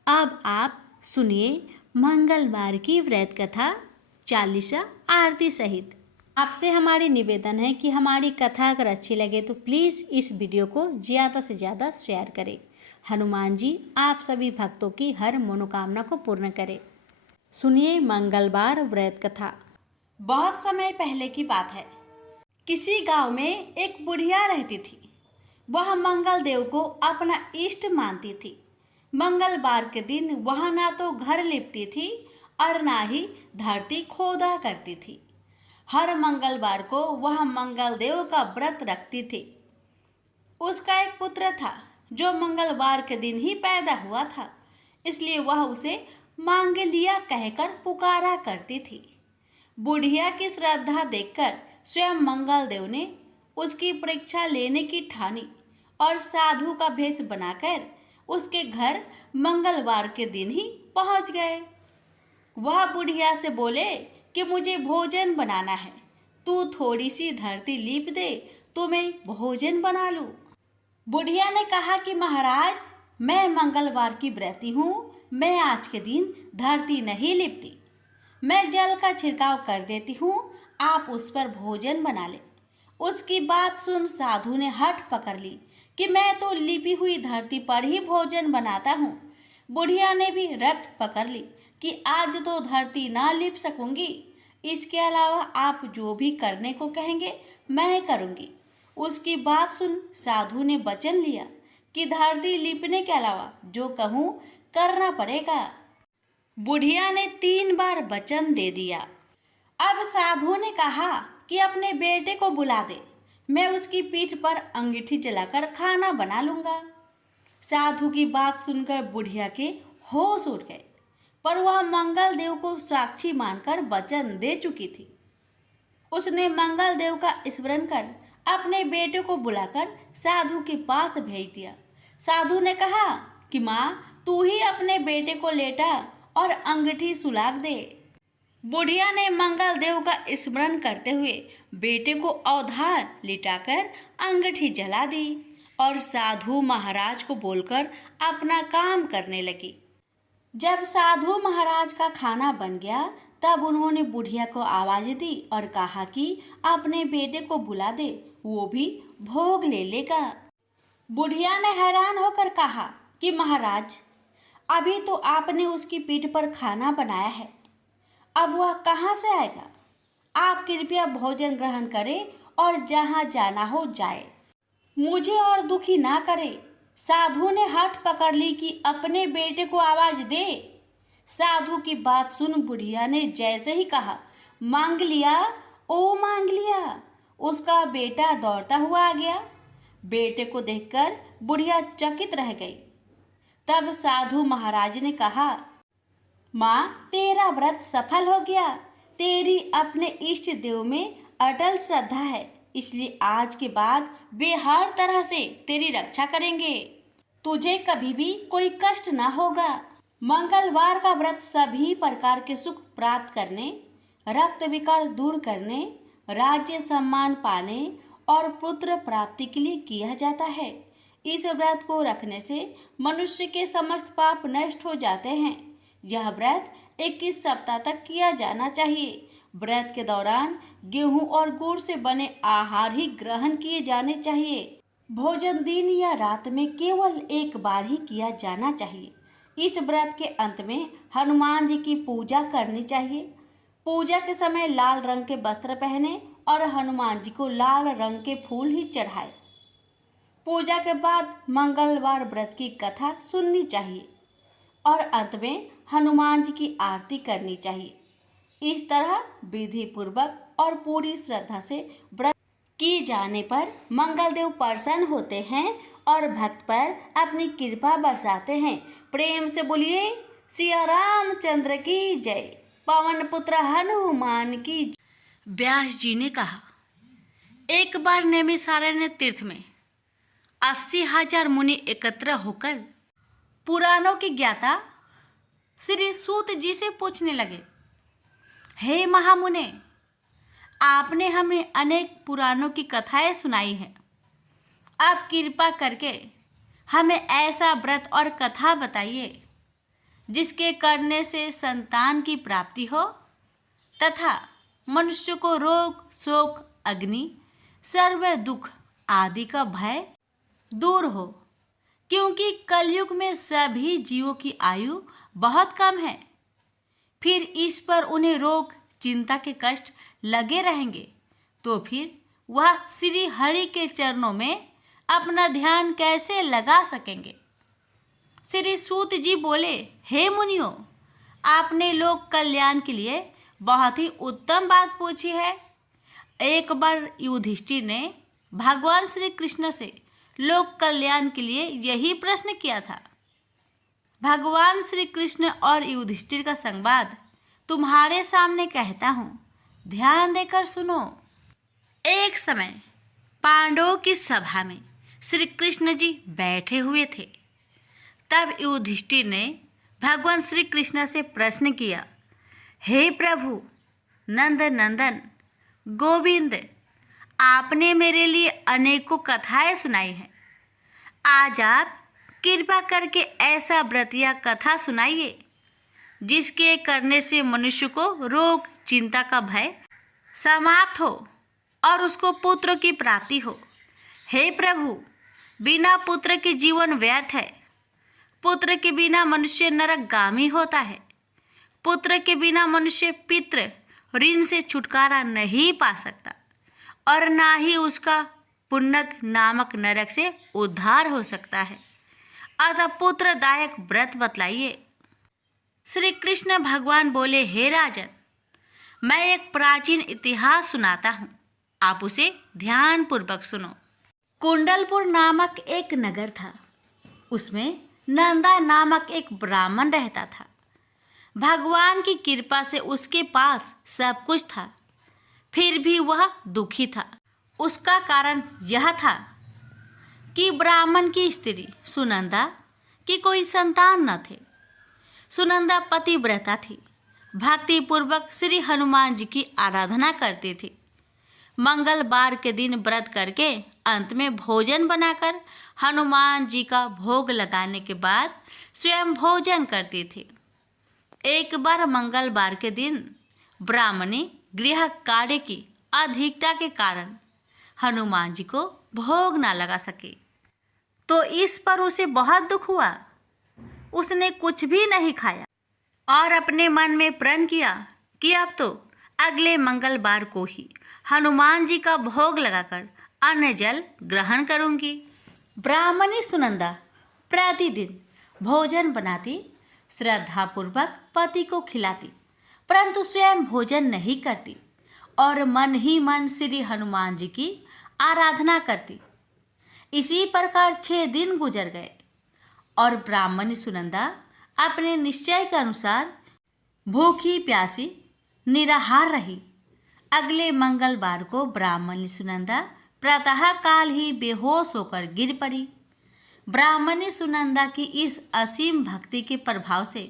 अब आप सुनिए मंगलवार की व्रत कथा चालीसा आरती सहित। आपसे हमारी निवेदन है कि हमारी कथा अगर अच्छी लगे तो प्लीज़ इस वीडियो को ज़्यादा से ज़्यादा शेयर करें। हनुमान जी आप सभी भक्तों की हर मनोकामना को पूर्ण करें। सुनिए मंगलवार व्रत कथा। बहुत समय पहले की बात है। किसी गांव में एक बुढ़िया रहती थी। वह मंगल देव को अपना इष्ट मानती थी। मंगलवार के दिन वह ना तो घर लिपती थी और ना ही धरती खोदा करती थी। हर मंगलवार को वह मंगल देव का व्रत रखती थी। उसका एक पुत्र था जो मंगलवार के दिन ही पैदा हुआ था, इसलिए वह उसे मांगलिया कहकर पुकारा करती थी। बुढ़िया की श्रद्धा देखकर स्वयं मंगल देव ने उसकी परीक्षा लेने की ठानी और साधु का भेष बनाकर उसके घर मंगलवार के दिन ही पहुंच गए। वह बुढ़िया से बोले कि मुझे भोजन बनाना है, तू थोड़ी सी धरती लीप दे तो मैं भोजन बना लूं। बुढ़िया ने कहा कि महाराज, मैं मंगलवार की व्रती हूँ, मैं आज के दिन धरती नहीं लिपती, मैं जल का छिड़काव कर देती हूँ, आप उस पर भोजन बना ले। उसकी बात सुन साधु ने हठ पकड़ ली कि मैं तो लिपी हुई धरती पर ही भोजन बनाता हूँ। बुढ़िया ने भी रट पकड़ ली कि आज तो धरती ना लिप सकूंगी, इसके अलावा आप जो भी करने को कहेंगे मैं करूंगी। उसकी बात सुन साधु ने वचन लिया कि धरती लिपने के अलावा जो कहूँ करना पड़ेगा। बुढ़िया ने 3 बार वचन दे दिया। अब साधु ने कहा कि अपने बेटे को बुला दे, मैं उसकी पीठ पर अंगीठी जलाकर खाना बना लूंगा। साधु की बात सुनकर बुढ़िया के होश उड़ गए, पर वह मंगल देव को साक्षी मानकर वचन दे चुकी थी। उसने मंगल देव का स्मरण कर अपने बेटे को बुलाकर साधु के पास भेज दिया। साधु ने कहा कि माँ, तू ही अपने बेटे को लेटा और अंगीठी सुलाग दे। बुढ़िया ने मंगल देव का स्मरण करते हुए बेटे को अवधार लिटाकर अंगूठी जला दी और साधु महाराज को बोलकर अपना काम करने लगी। जब साधु महाराज का खाना बन गया तब उन्होंने बुढ़िया को आवाज दी और कहा कि अपने बेटे को बुला दे, वो भी भोग ले लेगा। बुढ़िया ने हैरान होकर कहा कि महाराज, अभी तो आपने उसकी पीठ पर खाना बनाया है, अब वह कहाँ से आएगा? आप कृपया भोजन ग्रहण करें और जहाँ जाना हो जाए, मुझे और दुखी ना करे। साधु ने हठ पकड़ ली कि अपने बेटे को आवाज दे। साधु की बात सुन बुढ़िया ने जैसे ही कहा, मांग लिया, ओ मांग लिया, उसका बेटा दौड़ता हुआ आ गया। बेटे को देखकर बुढ़िया चकित रह गई। तब साधु महाराज ने कहा, माँ, तेरा व्रत सफल हो गया। तेरी अपने इष्ट देव में अटल श्रद्धा है, इसलिए आज के बाद वे हर तरह से तेरी रक्षा करेंगे। तुझे कभी भी कोई कष्ट ना होगा। मंगलवार का व्रत सभी प्रकार के सुख प्राप्त करने, रक्त विकार दूर करने, राज्य सम्मान पाने और पुत्र प्राप्ति के लिए किया जाता है। इस व्रत को रखने से मनुष्य के समस्त पाप नष्ट हो जाते हैं। यह व्रत 21 सप्ताह तक किया जाना चाहिए। व्रत के दौरान गेहूं और गुड़ से बने आहार ही ग्रहण किए जाने चाहिए। भोजन दिन या रात में केवल एक बार ही किया जाना चाहिए। इस व्रत के अंत में हनुमान जी की पूजा करनी चाहिए। पूजा के समय लाल रंग के वस्त्र पहने और हनुमान जी को लाल रंग के फूल ही चढ़ाए। पूजा के बाद मंगलवार व्रत की कथा सुननी चाहिए और अंत में हनुमान जी की आरती करनी चाहिए। इस तरह विधि पूर्वक और पूरी श्रद्धा से व्रत किए जाने पर मंगलदेव प्रसन्न होते हैं और भक्त पर अपनी कृपा बरसाते हैं। प्रेम से बोलिए सिया रामचंद्र की जय, पवन पुत्र हनुमान की जय। व्यास जी ने कहा, एक बार नैमिषारण्य तीर्थ में 80,000 मुनि एकत्र होकर पुराणों के ज्ञाता श्री सूत जी से पूछने लगे, हे महामुने, आपने हमें अनेक पुराणों की कथाएं सुनाई हैं। आप कृपा करके हमें ऐसा व्रत और कथा बताइए जिसके करने से संतान की प्राप्ति हो तथा मनुष्य को रोग, शोक, अग्नि, सर्व दुख आदि का भय दूर हो, क्योंकि कलयुग में सभी जीवों की आयु बहुत कम है। फिर इस पर उन्हें रोग, चिंता के कष्ट लगे रहेंगे तो फिर वह श्री हरि के चरणों में अपना ध्यान कैसे लगा सकेंगे। श्री सूत जी बोले, हे मुनियों, आपने लोक कल्याण के लिए बहुत ही उत्तम बात पूछी है। एक बार युधिष्ठिर ने भगवान श्री कृष्ण से लोक कल्याण के लिए यही प्रश्न किया था। भगवान श्री कृष्ण और युधिष्ठिर का संवाद तुम्हारे सामने कहता हूँ, ध्यान देकर सुनो। एक समय पांडवों की सभा में श्री कृष्ण जी बैठे हुए थे। तब युधिष्ठिर ने भगवान श्री कृष्ण से प्रश्न किया, हे प्रभु, नंद नंदन, गोविंद, आपने मेरे लिए अनेकों कथाएं सुनाई हैं। आज आप कृपा करके ऐसा व्रत या कथा सुनाइए जिसके करने से मनुष्य को रोग, चिंता का भय समाप्त हो और उसको पुत्र की प्राप्ति हो। हे प्रभु, बिना पुत्र के जीवन व्यर्थ है। पुत्र के बिना मनुष्य नरकगामी होता है। पुत्र के बिना मनुष्य पितृ ऋण से छुटकारा नहीं पा सकता और ना ही उसका पुण्यक नामक नरक से उद्धार हो सकता है। अतः पुत्रदायक व्रत बतलाइए। श्री कृष्ण भगवान बोले, हे राजन, मैं एक प्राचीन इतिहास सुनाता हूँ, आप उसे ध्यान पूर्वक सुनो। कुंडलपुर नामक एक नगर था। उसमें नंदा नामक एक ब्राह्मण रहता था। भगवान की कृपा से उसके पास सब कुछ था, फिर भी वह दुखी था। उसका कारण यह था कि ब्राह्मण की स्त्री सुनंदा की कोई संतान न थे। सुनंदा पतिव्रता थी। भक्ति पूर्वक श्री हनुमान जी की आराधना करते थे। मंगलवार के दिन व्रत करके अंत में भोजन बनाकर हनुमान जी का भोग लगाने के बाद स्वयं भोजन करते थे। एक बार मंगलवार के दिन ब्राह्मणी गृह कार्य की अधिकता के कारण हनुमान जी को भोग ना लगा सके, तो इस पर उसे बहुत दुख हुआ। उसने कुछ भी नहीं खाया और अपने मन में प्रण किया कि अब तो अगले मंगलवार को ही हनुमान जी का भोग लगाकर अन्न जल ग्रहण करूंगी। ब्राह्मणी सुनंदा प्रतिदिन भोजन बनाती, श्रद्धापूर्वक पति को खिलाती, परंतु स्वयं भोजन नहीं करती और मन ही मन श्री हनुमान जी की आराधना करती। इसी प्रकार 6 दिन गुजर गए और ब्राह्मणी सुनंदा अपने निश्चय के अनुसार भूखी प्यासी निराहार रही। अगले मंगलवार को ब्राह्मणी सुनंदा प्रातः काल ही बेहोश होकर गिर पड़ी। ब्राह्मणी सुनंदा की इस असीम भक्ति के प्रभाव से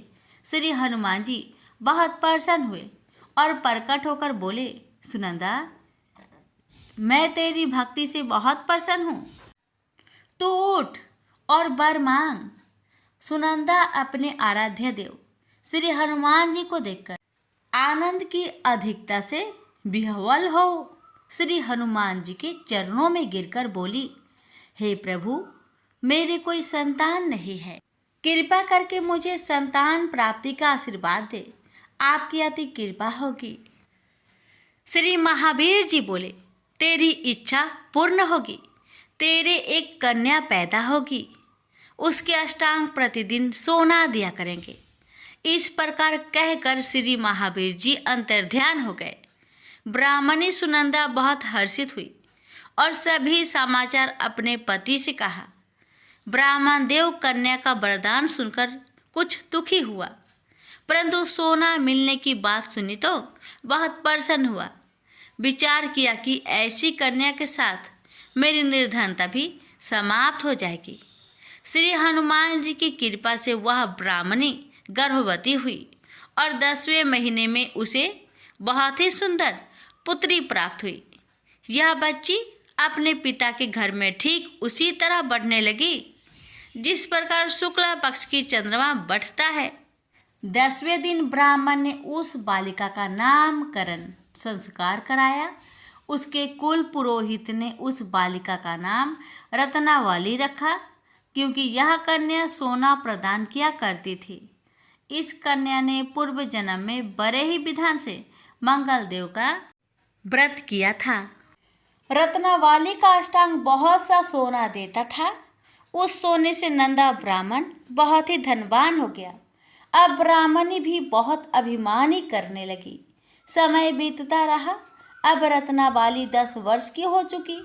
श्री हनुमान जी बहुत प्रसन्न हुए और प्रकट होकर बोले, सुनंदा, मैं तेरी भक्ति से बहुत प्रसन्न हूँ, तू उठ और वर मांग। सुनंदा अपने आराध्य देव श्री हनुमान जी को देखकर आनंद की अधिकता से विह्वल हो श्री हनुमान जी के चरणों में गिरकर बोली, हे प्रभु, मेरे कोई संतान नहीं है, कृपा करके मुझे संतान प्राप्ति का आशीर्वाद दे, आपकी अति कृपा होगी। श्री महावीर जी बोले, तेरी इच्छा पूर्ण होगी, तेरे एक कन्या पैदा होगी, उसके अष्टांग प्रतिदिन सोना दिया करेंगे। इस प्रकार कहकर श्री महावीर जी अंतर्ध्यान हो गए। ब्राह्मणी सुनंदा बहुत हर्षित हुई और सभी समाचार अपने पति से कहा। ब्राह्मण देव कन्या का वरदान सुनकर कुछ दुखी हुआ, परंतु सोना मिलने की बात सुनी तो बहुत प्रसन्न हुआ। विचार किया कि ऐसी कन्या के साथ मेरी निर्धनता भी समाप्त हो जाएगी। श्री हनुमान जी की कृपा से वह ब्राह्मणी गर्भवती हुई और 10वें महीने में उसे बहुत ही सुंदर पुत्री प्राप्त हुई। यह बच्ची अपने पिता के घर में ठीक उसी तरह बढ़ने लगी जिस प्रकार शुक्ला पक्ष की चंद्रमा बढ़ता है। 10वें दिन ब्राह्मण ने उस बालिका का नामकरण संस्कार कराया। उसके कुल पुरोहित ने उस बालिका का नाम रत्नावली रखा, क्योंकि यह कन्या सोना प्रदान किया करती थी। इस कन्या ने पूर्व जन्म में बड़े ही विधान से मंगल देव का व्रत किया था। रत्नावली का अष्टांग बहुत सा सोना देता था। उस सोने से नंदा ब्राह्मण बहुत ही धनवान हो गया। अब ब्राह्मणी भी बहुत अभिमानी करने लगी। समय बीतता रहा। अब रत्नावली 10 वर्ष की हो चुकी।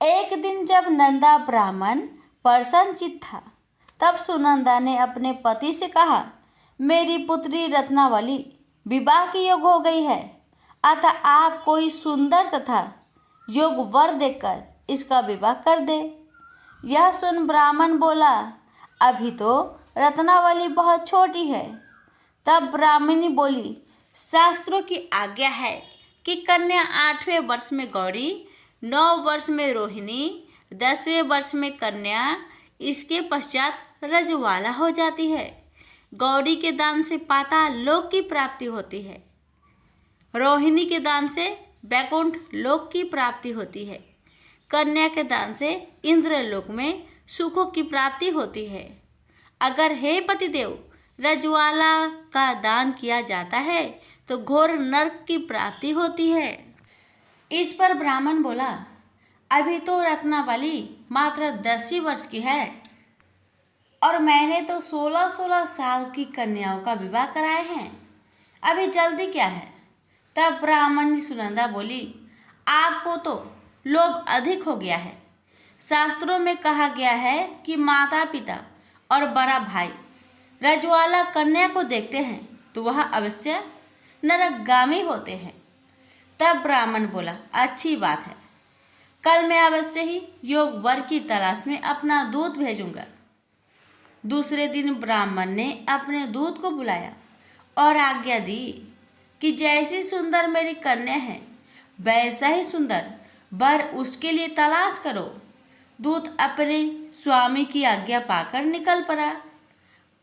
एक दिन जब नंदा ब्राह्मण प्रसन्नचित्त था, तब सुनंदा ने अपने पति से कहा, मेरी पुत्री रत्नावली विवाह की योग हो गई है, अतः आप कोई सुंदर तथा योग वर देकर इसका विवाह कर दे। यह सुन ब्राह्मण बोला, अभी तो रत्नावली बहुत छोटी है। तब ब्राह्मणी बोली, शास्त्रों की आज्ञा है कि कन्या 8वें वर्ष में गौरी, 9 वर्ष में रोहिणी, 10वें वर्ष में कन्या, इसके पश्चात रजवाला हो जाती है। गौरी के दान से पाताल लोक की प्राप्ति होती है, रोहिणी के दान से वैकुंठ लोक की प्राप्ति होती है, कन्या के दान से इंद्रलोक में सुखों की प्राप्ति होती है। अगर हे पतिदेव रजवाला का दान किया जाता है तो घोर नरक की प्राप्ति होती है। इस पर ब्राह्मण बोला, अभी तो रत्नावली मात्र 10 ही वर्ष की है और मैंने तो 16-16 साल की कन्याओं का विवाह कराए हैं, अभी जल्दी क्या है। तब ब्राह्मणी सुनंदा बोली, आपको तो लोभ अधिक हो गया है। शास्त्रों में कहा गया है कि माता पिता और बड़ा भाई रजवाला कन्या को देखते हैं तो वह अवश्य नरकगामी होते हैं। तब ब्राह्मण बोला, अच्छी बात है, कल मैं अवश्य ही योग वर की तलाश में अपना दूत भेजूंगा। दूसरे दिन ब्राह्मण ने अपने दूत को बुलाया और आज्ञा दी कि जैसी सुंदर मेरी कन्या है वैसा ही सुंदर वर उसके लिए तलाश करो। दूत अपने स्वामी की आज्ञा पाकर निकल पड़ा।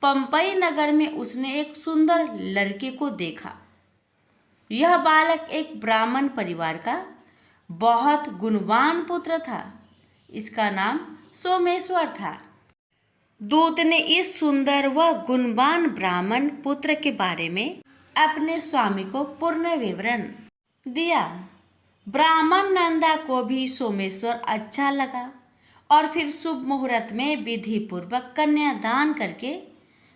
पंपई नगर में उसने एक सुंदर लड़के को देखा। यह बालक एक ब्राह्मण परिवार का बहुत गुणवान पुत्र था। इसका नाम सोमेश्वर था। दूत ने इस सुंदर व गुणवान ब्राह्मण पुत्र के बारे में अपने स्वामी को पूर्ण विवरण दिया। ब्राह्मण नंदा को भी सोमेश्वर अच्छा लगा और फिर शुभ मुहूर्त में विधि पूर्वक कन्यादान करके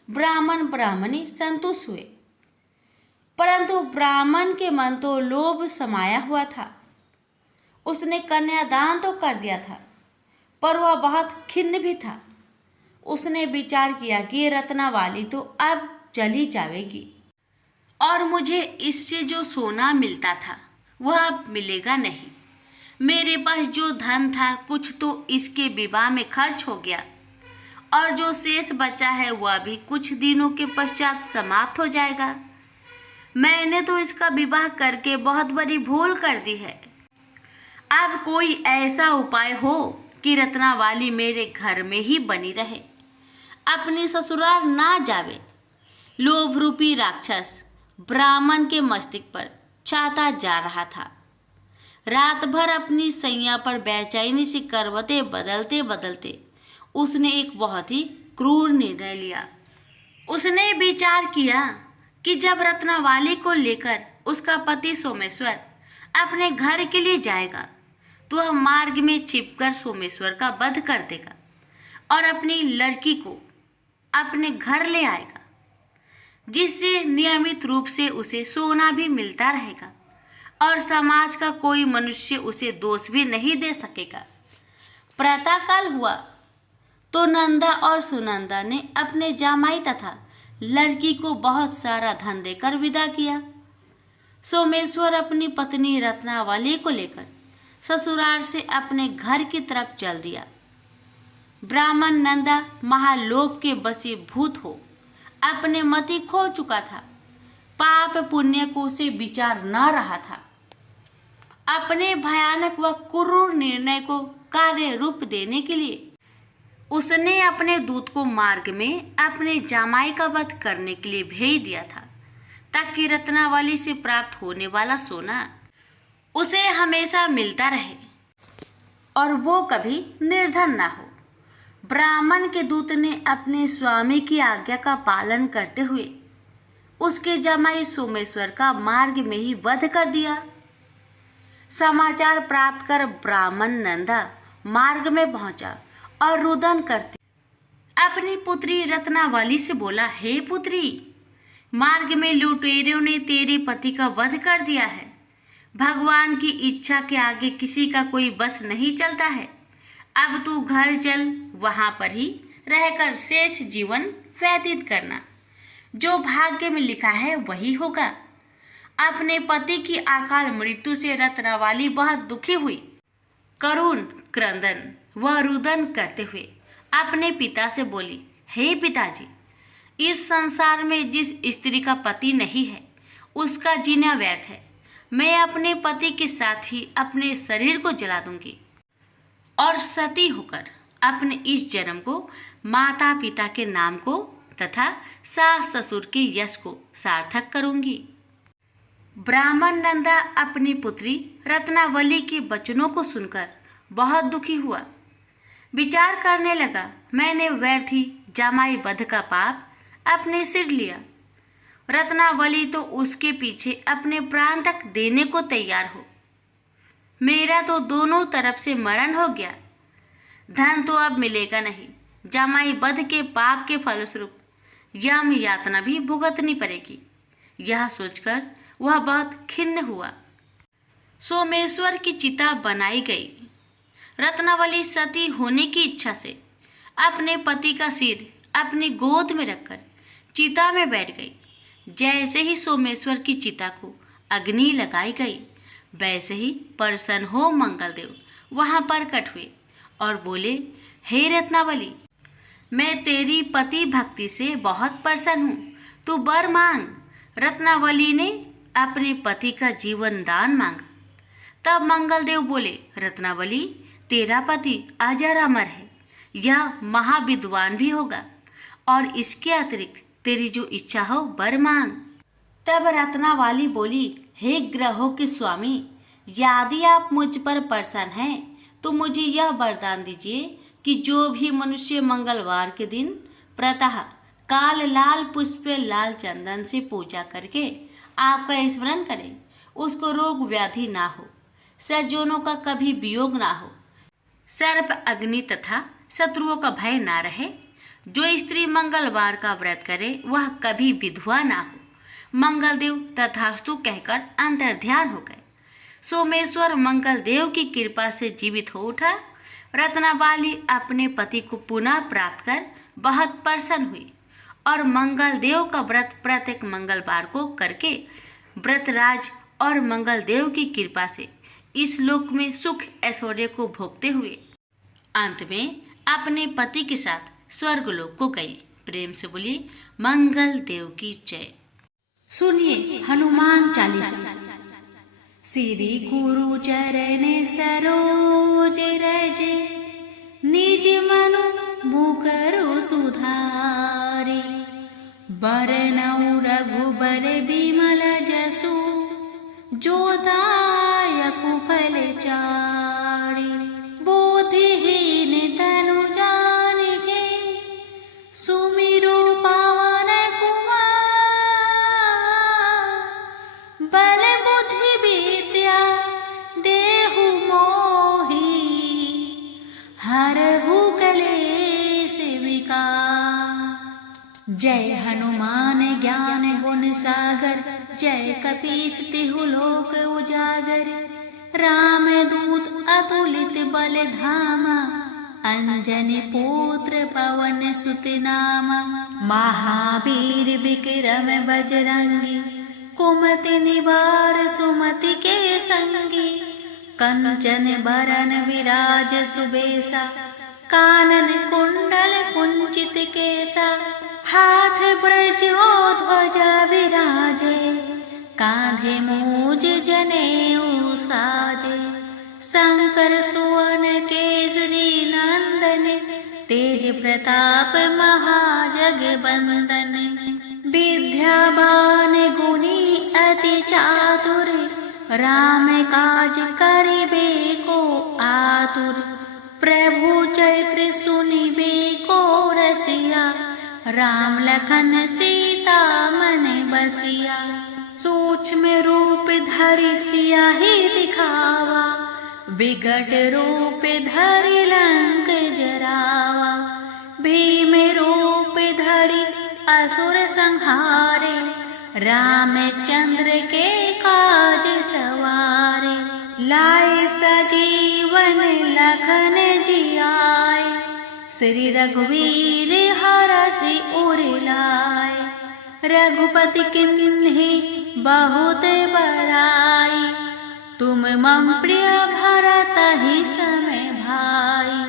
ब्राह्मण ब्राह्मणी संतुष्ट हुए। परंतु ब्राह्मण के मन तो लोभ समाया हुआ था। उसने कन्यादान तो कर दिया था पर वह बहुत खिन्न भी था। उसने विचार किया कि रत्नावाली तो अब चली जाएगी और मुझे इससे जो सोना मिलता था वह अब मिलेगा नहीं। मेरे पास जो धन था कुछ तो इसके विवाह में खर्च हो गया और जो शेष बचा है वह भी कुछ दिनों के पश्चात समाप्त हो जाएगा। मैंने तो इसका विवाह करके बहुत बड़ी भूल कर दी है। अब कोई ऐसा उपाय हो कि रत्नावाली मेरे घर में ही बनी रहे, अपनी ससुराल ना जावे। लोभ रूपी राक्षस ब्राह्मण के मस्तिष्क पर छाता जा रहा था। रात भर अपनी सैया पर बेचैनी से करवटें बदलते बदलते उसने एक बहुत ही क्रूर निर्णय लिया। उसने विचार किया कि जब रत्नावाली को लेकर उसका पति सोमेश्वर अपने घर के लिए जाएगा तो वह मार्ग में छिपकर सोमेश्वर का वध कर देगा और अपनी लड़की को अपने घर ले आएगा, जिससे नियमित रूप से उसे सोना भी मिलता रहेगा और समाज का कोई मनुष्य उसे दोष भी नहीं दे सकेगा। प्रातःकाल हुआ तो नंदा और सुनंदा ने अपने जामाई तथा लड़की को बहुत सारा धन देकर विदा किया। सोमेश्वर अपनी पत्नी रत्नावली को लेकर ससुराल से अपने घर की तरफ चल दिया। ब्राह्मण नंदा महालोभ के वशीभूत हो अपने मति खो चुका था। पाप पुण्य को उसे विचार न रहा था। अपने भयानक व क्रूर निर्णय को कार्य रूप देने के लिए उसने अपने दूत को मार्ग में अपने जामाई का वध करने के लिए भेज दिया था, ताकि रत्नावली से प्राप्त होने वाला सोना उसे हमेशा मिलता रहे और वो कभी निर्धन ना हो। ब्राह्मण के दूत ने अपने स्वामी की आज्ञा का पालन करते हुए उसके जमाई सोमेश्वर का मार्ग में ही वध कर दिया। समाचार प्राप्त कर ब्राह्मण नंदा मार्ग में पहुंचा और रुदन करते अपनी पुत्री रत्नावली से बोला, हे पुत्री, मार्ग में लुटेरों ने तेरे पति का वध कर दिया है। भगवान की इच्छा के आगे किसी का कोई बस नहीं चलता है। अब तू घर चल, वहां पर ही रहकर शेष जीवन व्यतीत करना। जो भाग्य में लिखा है वही होगा। अपने पति की अकाल मृत्यु से रत्नावली बहुत दुखी हुई। करुण क्रंदन व रुदन करते हुए अपने पिता से बोली, हे पिताजी, इस संसार में जिस स्त्री का पति नहीं है उसका जीना व्यर्थ है। मैं अपने पति के साथ ही अपने शरीर को जला दूंगी और सती होकर अपने इस जन्म को माता पिता के नाम को तथा सास ससुर के यश को सार्थक करूंगी। ब्राह्मण नंदा अपनी पुत्री रत्नावली के वचनों को सुनकर बहुत दुखी हुआ। विचार करने लगा, मैंने व्यर्थ ही जामाई वध का पाप अपने सिर लिया। रत्नावली तो उसके पीछे अपने प्राण तक देने को तैयार हो। मेरा तो दोनों तरफ से मरण हो गया। धन तो अब मिलेगा नहीं। जामाई वध के पाप के फलस्वरूप यम यातना भी भुगतनी पड़ेगी। यह सोचकर वह बहुत खिन्न हुआ। सोमेश्वर की चिता बनाई गई। रत्नावली सती होने की इच्छा से अपने पति का सिर अपनी गोद में रखकर चिता में बैठ गई। जैसे ही सोमेश्वर की चिता को अग्नि लगाई गई, वैसे ही प्रसन्न हो मंगलदेव वहां प्रकट हुए और बोले, हे रत्नावली, मैं तेरी पति भक्ति से बहुत प्रसन्न हूँ। तू वर मांग, रत्नावली ने अपने पति का जीवन दान मांगा। तब मंगलदेव बोले, रत्नावली, तेरा पति अजर अमर है, यह महाविद्वान भी होगा, और इसके अतिरिक्त तेरी जो इच्छा हो वर मांग। तब रत्नावली बोली, हे ग्रहों के स्वामी, यदि आप मुझ पर प्रसन्न हैं तो मुझे यह वरदान दीजिए कि जो भी मनुष्य मंगलवार के दिन प्रातः काल लाल पुष्प लाल चंदन से पूजा करके आपका स्मरण करे, उसको रोग व्याधि ना हो, सज्जनों का कभी वियोग ना हो, सर्प अग्नि तथा शत्रुओं का भय ना रहे। जो स्त्री मंगलवार का व्रत करे वह कभी विधवा ना हो। मंगलदेव तथास्तु कहकर अंतर्ध्यान हो गए। सोमेश्वर मंगलदेव की कृपा से जीवित हो उठा। रत्नावली अपने पति को पुनः प्राप्त कर बहुत प्रसन्न हुई और मंगलदेव का व्रत प्रत्येक मंगलवार को करके व्रतराज और मंगलदेव की कृपा से इस लोक में सुख ऐश्वर्य को भोगते हुए अंत में अपने पति के साथ स्वर्गलोक को गई। प्रेम से बोलिए मंगलदेव की जय। सुनिए हनुमान चालीसा। श्री गुरु चरण सरोज रज, निज मनु मुकरु सुधारि। बरनउँ रघुबर बिमल जसु, जो दायकु फल चारि। बुद्धिहीन तनु जानिके, सुमिरो पावन कुमार। बल बुद्धि विद्या देहु मोहि, हरहु कलेश विकार। जय हनुमान ज्ञान गुण सागर, जय कपीस तिहु लोक उजागर। राम दूत अतुलित बल धामा, अंजनी पुत्र पवन सुत नामा। महावीर विक्रम बजरंगी, कुमति निवार सुमति के संगी। कंचन बरन विराज सुबेसा, कानन कुंडल कुंचित केसा। हाथ ब्रज ओ ध्वजा विराजे, कांधे मूज जनेऊ साजे। शंकर सुवन केसरी नंदन, तेज प्रताप महाजगबंदन। विद्यावान गुणी अति चातुर, राम काज करिबे को आतुर। प्रभु चरित्र सुनिबे को रसिया, राम लखन सीता मन बसिया। सूक्ष्म रूप धरि सियाहि दिखावा, विकट रूप धरि लंक जरावा। भीम रूप धरि असुर संहारे, रामचंद्र के काज सवारे। लाए सजीवन लखन जियाए, श्री रघुवीर हरषि उर लाए। रघुपति किन्हि बहुत बड़ाई, तुम मम प्रिय भरतहि सम भाई।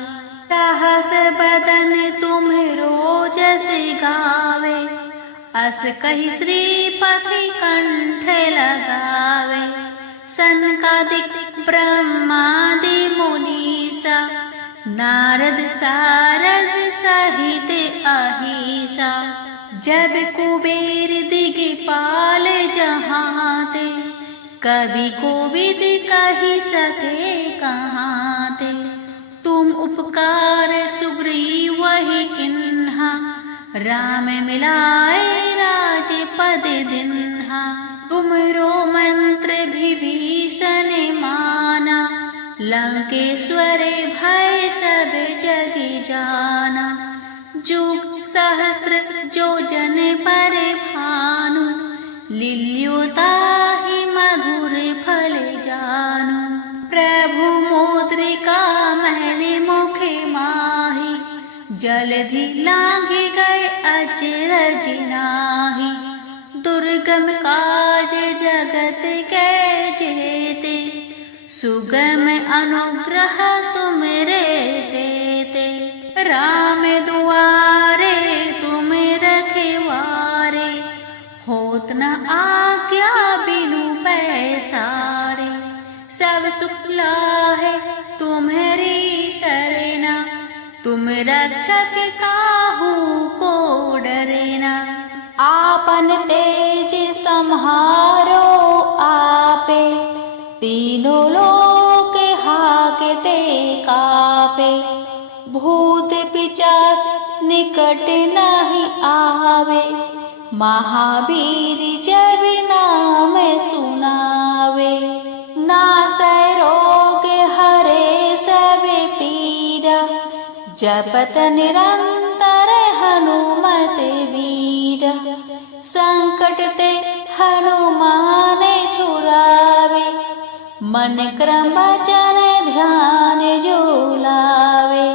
सहस बदन तुम्हरो जस गावे, अस कहि श्रीपति कंठ लगावे। सनकादिक ब्रह्मादि मुनीसा, नारद सारद सहित अहिसा। जब कुबेर दिगपाल जहाते, कवि कोविद कहि सके कहाते। तुम उपकार सुग्रीवहि किन्हा, राम मिलाए राजपद दिन्हा। तुमरो मंत्र विभीषण माना, लंकेश्वर भय सब जग जाना। जुग सहस्र जो जन पर भानु, लिलियो ताहि मधुर फल जानु। प्रभु मुद्रिका महलि मुखि माहि, जलधि लांघि गए अचरज नाहि। दुर्गम काज जगत के जेते, सुगम अनुग्रह तुमरे देते। राम दुआरे तुम रखवारे, होत न आज्ञा बिनु पैसारे, सब शुक्ला है तुम्हारी शरणा, तुम रक्षक काहू को डरेना। आपन तेज सम्हारो आपे, तीनों लोक हाकते कापे, भूत पिचास निकट नहीं आवे, महावीर जब नाम सुनावे। नासै रोग हरे सब पीरा, जपत निरंतर हनुमत वीरा। संकट ते हनुमान छुड़ावे, मन क्रम वचन ध्यान जो लावे।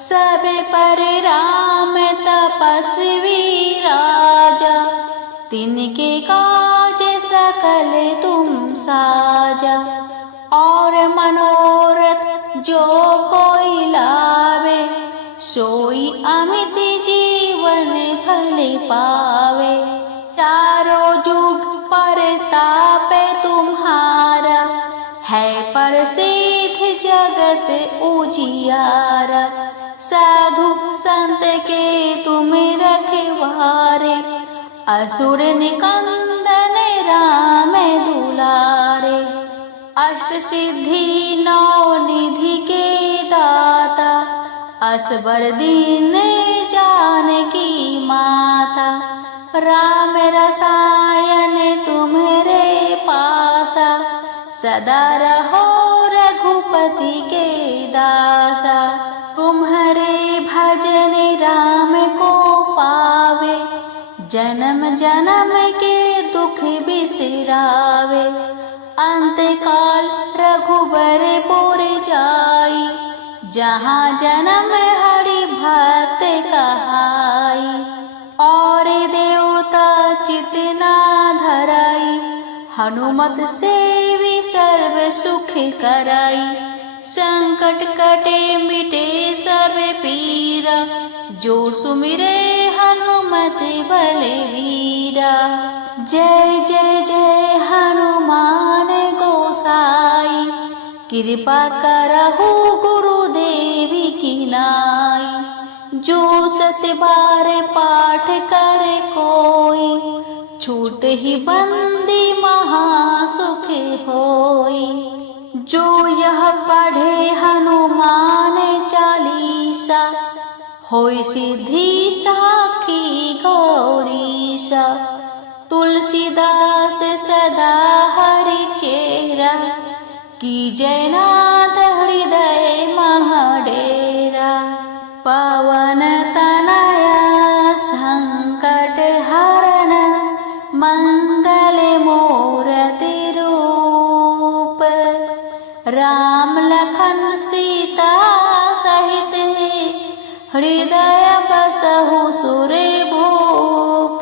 सब पर राम तपस्वी राजा, तिनके काज सकल तुम साजा। और मनोरथ जो कोई लावे, सोई अमित जीवन भले पावे। चारों जुग परताप तुम्हारा, है प्रसिद्ध जगत उजियारा। साधु संत के तुम रखवारे, असुर निकंदन राम दुलारे। अष्ट सिद्धि नौ निधि के दाता, असबर दीन जानकी माता। राम रसायन तुम्हारे पासा, सदा रहो रघुपति के दासा। तुम्हारे भजन राम को पावे, जन्म जन्म के दुख बिसरावे। अंत काल रघुबर पुर जाई, जहाँ जन्म हरि भक्त कहाई। और देवता चित ना धराई, हनुमत सेवी सर्व सुख कराई। संकट कटे मिटे सब पीरा, जो सुमिरे हनुमत बलवीरा। जय जय जय हनुमान गोसाई, कृपा करहु गुरुदेव की नाई। जो सत बार पाठ करे कोई, छूट ही बंदी महासुख होई। जो यह पढ़े हनुमान चालीसा, होई सिद्धि साखी गौरीसा। तुलसीदास सदा हरि चेहरा, की जयनाथ हृदय महडेरा। पवन तनया संकट हरन, मंगल मूर्ति रूप। राम लखन सीता सहित, हृदय बसहु सुर भूप।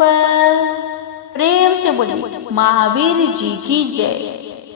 प्रेम से बोलिए महावीर जी की जय।